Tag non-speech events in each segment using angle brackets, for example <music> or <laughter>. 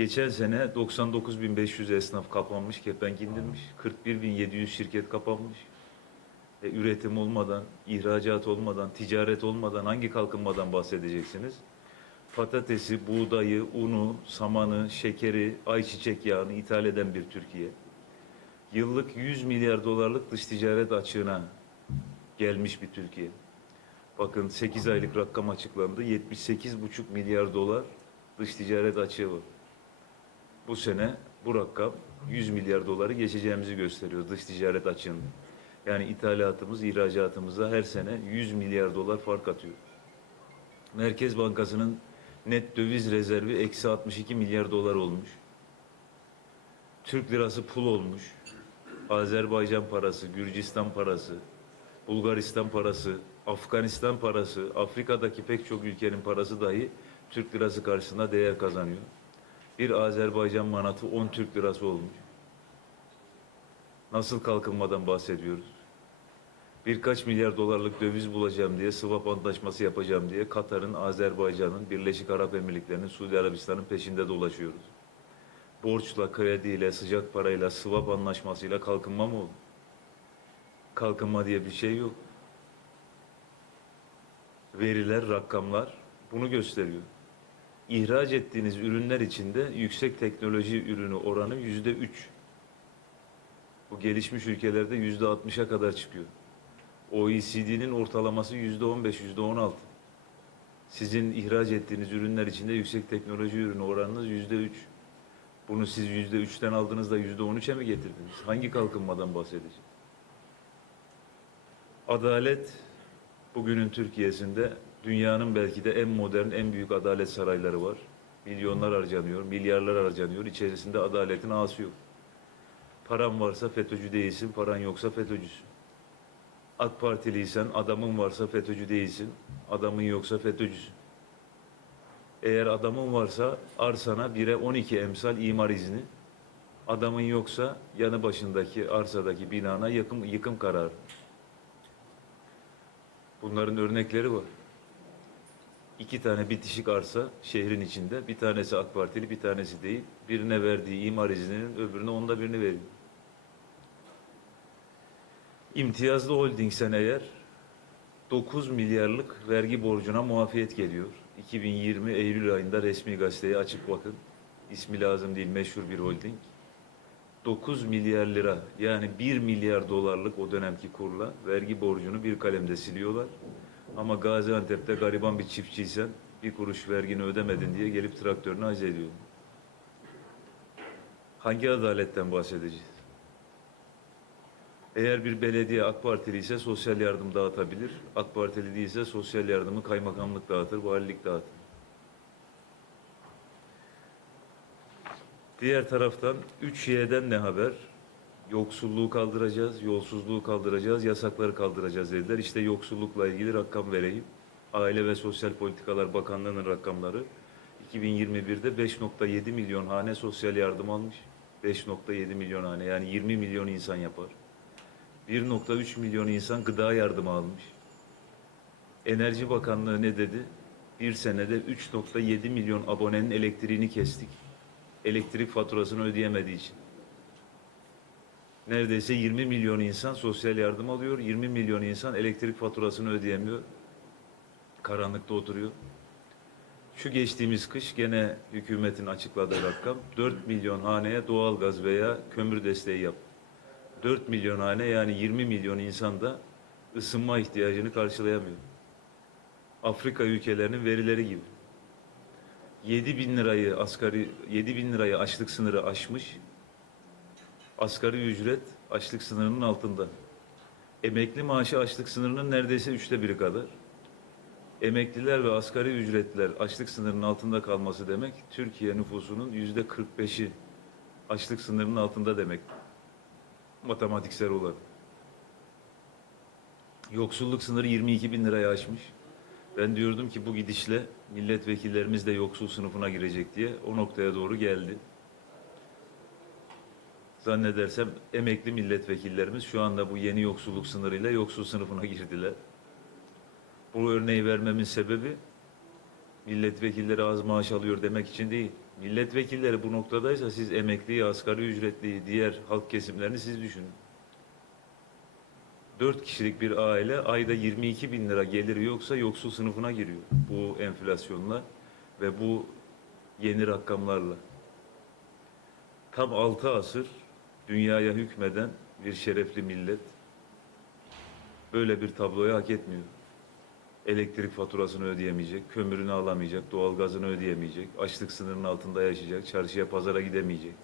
Geçen sene 99.500 esnaf kapanmış, kepenk indirmiş. 41.700 şirket kapanmış. E, üretim olmadan, ihracat olmadan, ticaret olmadan hangi kalkınmadan bahsedeceksiniz? Patatesi, buğdayı, unu, samanı, şekeri, ayçiçek yağını ithal eden bir Türkiye. Yıllık 100 milyar dolarlık dış ticaret açığına gelmiş bir Türkiye. Bakın 8 aylık rakam açıklandı. 78,5 milyar dolar dış ticaret açığı var. Bu sene bu rakam 100 milyar doları geçeceğimizi gösteriyor dış ticaret açığında. Yani ithalatımız ihracatımıza her sene 100 milyar dolar fark atıyor. Merkez Bankası'nın net döviz rezervi eksi 62 milyar dolar olmuş. Türk lirası pul olmuş. Azerbaycan parası, Gürcistan parası, Bulgaristan parası, Afganistan parası, Afrika'daki pek çok ülkenin parası dahi Türk lirası karşısında değer kazanıyor. Bir Azerbaycan manatı 10 Türk lirası olmuş. Nasıl kalkınmadan bahsediyoruz? Birkaç milyar dolarlık döviz bulacağım diye, swap antlaşması yapacağım diye Katar'ın, Azerbaycan'ın, Birleşik Arap Emirlikleri'nin, Suudi Arabistan'ın peşinde dolaşıyoruz. Borçla, krediyle, sıcak parayla, swap anlaşmasıyla kalkınma mı olur? Kalkınma diye bir şey yok. Veriler, rakamlar bunu gösteriyor. İhraç ettiğiniz ürünler içinde yüksek teknoloji ürünü oranı yüzde üç. Bu gelişmiş ülkelerde yüzde altmışa kadar çıkıyor. OECD'nin ortalaması yüzde on beş, yüzde on altı. Sizin ihraç ettiğiniz ürünler içinde yüksek teknoloji ürünü oranınız yüzde üç. Bunu siz yüzde üçten aldığınızda yüzde on üçe mi getirdiniz? Hangi kalkınmadan bahsedeceğiz? Adalet bugünün Türkiye'sinde dünyanın belki de en modern, en büyük adalet sarayları var. Milyonlar harcanıyor, milyarlar harcanıyor. İçerisinde adaletin ağası yok. Paran varsa FETÖ'cü değilsin, paran yoksa FETÖ'cüsün. AK Partiliysen adamın varsa FETÖ'cü değilsin, adamın yoksa FETÖ'cüsün. Eğer adamın varsa arsana 1'e 12 emsal imar izni, adamın yoksa yanı başındaki arsadaki binana yıkım, yıkım kararı. Bunların örnekleri var. İki tane bitişik arsa şehrin içinde. Bir tanesi AK Partili, bir tanesi değil. Birine verdiği imar izninin öbürüne onda birini veriyor. İmtiyazlı holdingsen eğer 9 milyarlık vergi borcuna muafiyet geliyor. 2020 Eylül ayında resmi gazeteye açıp bakın. İsmi lazım değil meşhur bir holding. 9 milyar lira yani 1 milyar dolarlık o dönemki kurla vergi borcunu bir kalemde siliyorlar. Ama Gaziantep'te gariban bir çiftçiysen bir kuruş vergini ödemedin diye gelip traktörünü haz ediyor. Hangi adaletten bahsedeceğiz? Eğer bir belediye AK Partili ise sosyal yardım dağıtabilir. AK Partili değilse sosyal yardımı kaymakamlık dağıtır, valilik dağıtır. Diğer taraftan 3Y'den ne haber? Yoksulluğu kaldıracağız, yolsuzluğu kaldıracağız, yasakları kaldıracağız dediler. İşte yoksullukla ilgili rakam vereyim. Aile ve Sosyal Politikalar Bakanlığı'nın rakamları 2021'de 5.7 milyon hane sosyal yardım almış. 5.7 milyon hane yani 20 milyon insan yapar. 1.3 milyon insan gıda yardımı almış. Enerji Bakanlığı ne dedi? Bir senede 3.7 milyon abonenin elektriğini kestik. Elektrik faturasını ödeyemediği için. Neredeyse 20 milyon insan sosyal yardım alıyor. 20 milyon insan elektrik faturasını ödeyemiyor. Karanlıkta oturuyor. Şu geçtiğimiz kış gene hükümetin açıkladığı rakam 4 milyon haneye doğalgaz veya kömür desteği yaptı. 4 milyon hane yani 20 milyon insan da ısınma ihtiyacını karşılayamıyor. Afrika ülkelerinin verileri gibi. 7 bin lirayı asgari 7 bin lirayı açlık sınırı aşmış. Asgari ücret açlık sınırının altında. Emekli maaşı açlık sınırının neredeyse üçte biri kadar. Emekliler ve asgari ücretliler açlık sınırının altında kalması demek, Türkiye nüfusunun yüzde 45'i açlık sınırının altında demek. Matematiksel olarak. Yoksulluk sınırı 22 bin liraya aşmış. Ben diyordum ki bu gidişle milletvekillerimiz de yoksul sınıfına girecek diye o noktaya doğru geldi. Zannedersem emekli milletvekillerimiz şu anda bu yeni yoksulluk sınırıyla yoksul sınıfına girdiler. Bu örneği vermemin sebebi milletvekilleri az maaş alıyor demek için değil. Milletvekilleri bu noktadaysa siz emekliyi, asgari ücretliyi, diğer halk kesimlerini siz düşünün. 4 kişilik bir aile ayda 22 bin lira geliri yoksa yoksul sınıfına giriyor. Bu enflasyonla ve bu yeni rakamlarla. Tam 6 asır dünyaya hükmeden bir şerefli millet böyle bir tabloyu hak etmiyor. Elektrik faturasını ödeyemeyecek, kömürünü alamayacak, doğalgazını ödeyemeyecek, açlık sınırının altında yaşayacak, çarşıya pazara gidemeyecek.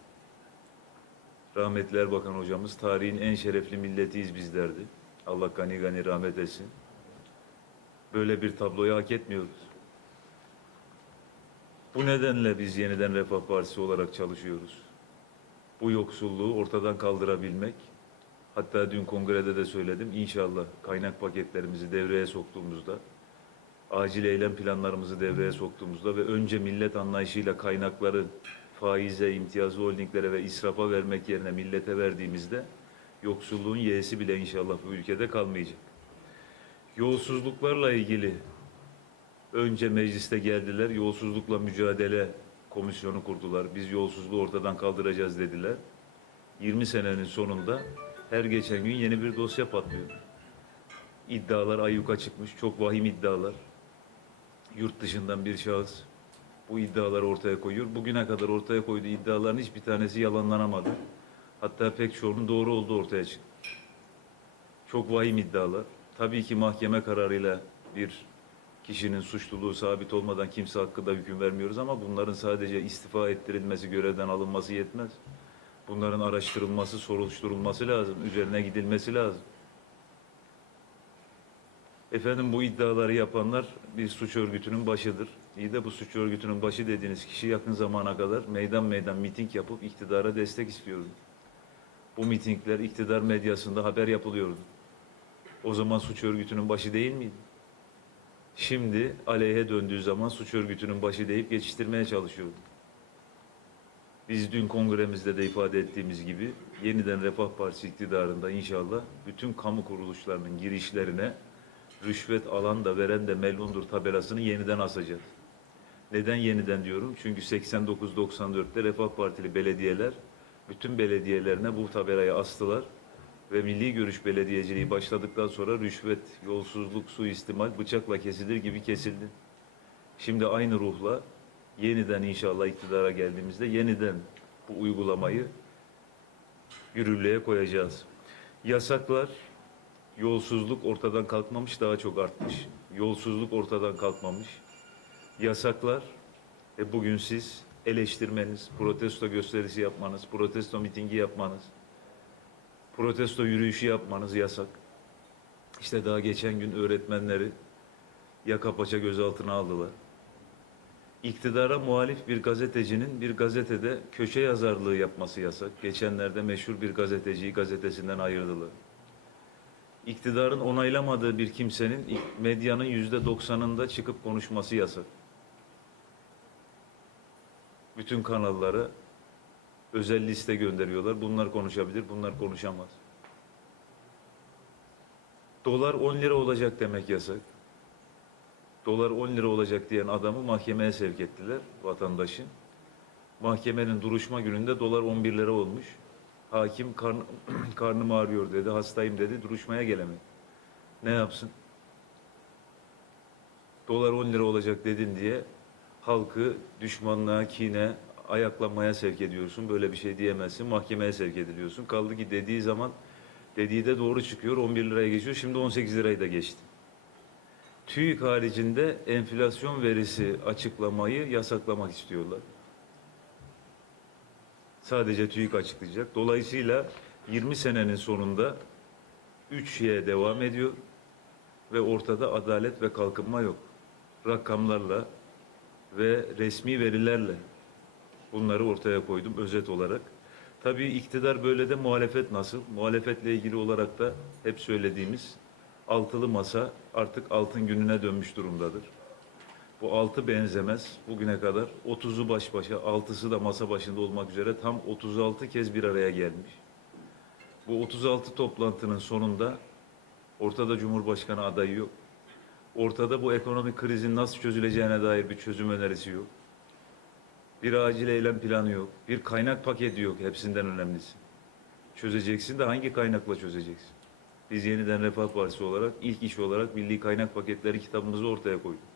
Rahmetli Erbakan hocamız tarihin en şerefli milletiyiz biz derdi. Allah gani gani rahmet etsin. Böyle bir tabloyu hak etmiyoruz. Bu nedenle biz yeniden Refah Partisi olarak çalışıyoruz. Bu yoksulluğu ortadan kaldırabilmek, hatta dün kongrede de söyledim, inşallah kaynak paketlerimizi devreye soktuğumuzda, acil eylem planlarımızı devreye soktuğumuzda ve önce millet anlayışıyla kaynakları faize, imtiyazlı holdinglere ve israfa vermek yerine millete verdiğimizde yoksulluğun yeğesi bile inşallah bu ülkede kalmayacak. Yolsuzluklarla ilgili önce mecliste geldiler, yolsuzlukla mücadele komisyonu kurdular. Biz yolsuzluğu ortadan kaldıracağız dediler. 20 senenin sonunda her geçen gün yeni bir dosya patlıyor. İddialar ayyuka çıkmış, çok vahim iddialar. Yurt dışından bir şahıs bu iddiaları ortaya koyuyor. Bugüne kadar ortaya koyduğu iddiaların hiçbir tanesi yalanlanamadı. Hatta pek çoğunun doğru olduğu ortaya çıktı. Çok vahim iddialar. Tabii ki mahkeme kararıyla bir kişinin suçluluğu sabit olmadan kimse hakkında hüküm vermiyoruz ama bunların sadece istifa ettirilmesi, görevden alınması yetmez. Bunların araştırılması, soruşturulması lazım, üzerine gidilmesi lazım. Efendim bu iddiaları yapanlar bir suç örgütünün başıdır. İyi de bu suç örgütünün başı dediğiniz kişi yakın zamana kadar meydan meydan miting yapıp iktidara destek istiyordu. Bu mitingler iktidar medyasında haber yapılıyordu. O zaman suç örgütünün başı değil miydi? Şimdi aleyhe döndüğü zaman suç örgütünün başı deyip geçiştirmeye çalışıyordu. Biz dün kongremizde de ifade ettiğimiz gibi yeniden Refah Partisi iktidarında inşallah bütün kamu kuruluşlarının girişlerine rüşvet alan da veren de melundur tabelasını yeniden asacağız. Neden yeniden diyorum? Çünkü 89-94'te Refah Partili belediyeler bütün belediyelerine bu tabelayı astılar ve milli görüş belediyeciliği başladıktan sonra rüşvet, yolsuzluk, suistimal bıçakla kesilir gibi kesildi. Şimdi aynı ruhla yeniden inşallah iktidara geldiğimizde yeniden bu uygulamayı yürürlüğe koyacağız. Yasaklar, yolsuzluk ortadan kalkmamış daha çok artmış. Yolsuzluk ortadan kalkmamış. Yasaklar ve bugün siz eleştirmeniz, protesto gösterisi yapmanız, protesto mitingi yapmanız, protesto yürüyüşü yapmanız yasak. İşte daha geçen gün öğretmenleri yaka paça gözaltına aldılar. İktidara muhalif bir gazetecinin bir gazetede köşe yazarlığı yapması yasak. Geçenlerde meşhur bir gazeteciyi gazetesinden ayırdılar. İktidarın onaylamadığı bir kimsenin medyanın yüzde doksanında çıkıp konuşması yasak. Bütün kanallara özel liste gönderiyorlar. Bunlar konuşabilir, bunlar konuşamaz. Dolar 10 lira olacak demek yasak. Dolar 10 lira olacak diyen adamı mahkemeye sevk ettiler vatandaşın. Mahkemenin duruşma gününde dolar 11 lira olmuş. Hakim karn, <clears throat> karnım ağrıyor dedi, hastayım dedi, duruşmaya gelemedi. Ne yapsın? Dolar 10 lira olacak dedin diye halkı düşmanlığa, kine, ayaklanmaya sevk ediyorsun. Böyle bir şey diyemezsin. Mahkemeye sevk ediliyorsun. Kaldı ki dediği zaman dediği de doğru çıkıyor. 11 liraya geçiyor. Şimdi 18 lirayı da geçti. TÜİK haricinde enflasyon verisi açıklamayı yasaklamak istiyorlar. Sadece TÜİK açıklayacak. Dolayısıyla 20 senenin sonunda 3Y devam ediyor ve ortada adalet ve kalkınma yok. Rakamlarla ve resmi verilerle bunları ortaya koydum özet olarak. Tabii iktidar böyle de muhalefet nasıl? Muhalefetle ilgili olarak da hep söylediğimiz altılı masa artık altın gününe dönmüş durumdadır. Bu altı benzemez. Bugüne kadar 30'u baş başa, 6'sı da masa başında olmak üzere tam 36 kez bir araya gelmiş. Bu 36 toplantının sonunda ortada Cumhurbaşkanı adayı yok. Ortada bu ekonomik krizin nasıl çözüleceğine dair bir çözüm önerisi yok. Bir acil eylem planı yok. Bir kaynak paketi yok. Hepsinden önemlisi. Çözeceksin de hangi kaynakla çözeceksin? Biz yeniden Refah Partisi olarak ilk iş olarak milli kaynak paketleri kitabımızı ortaya koyduk.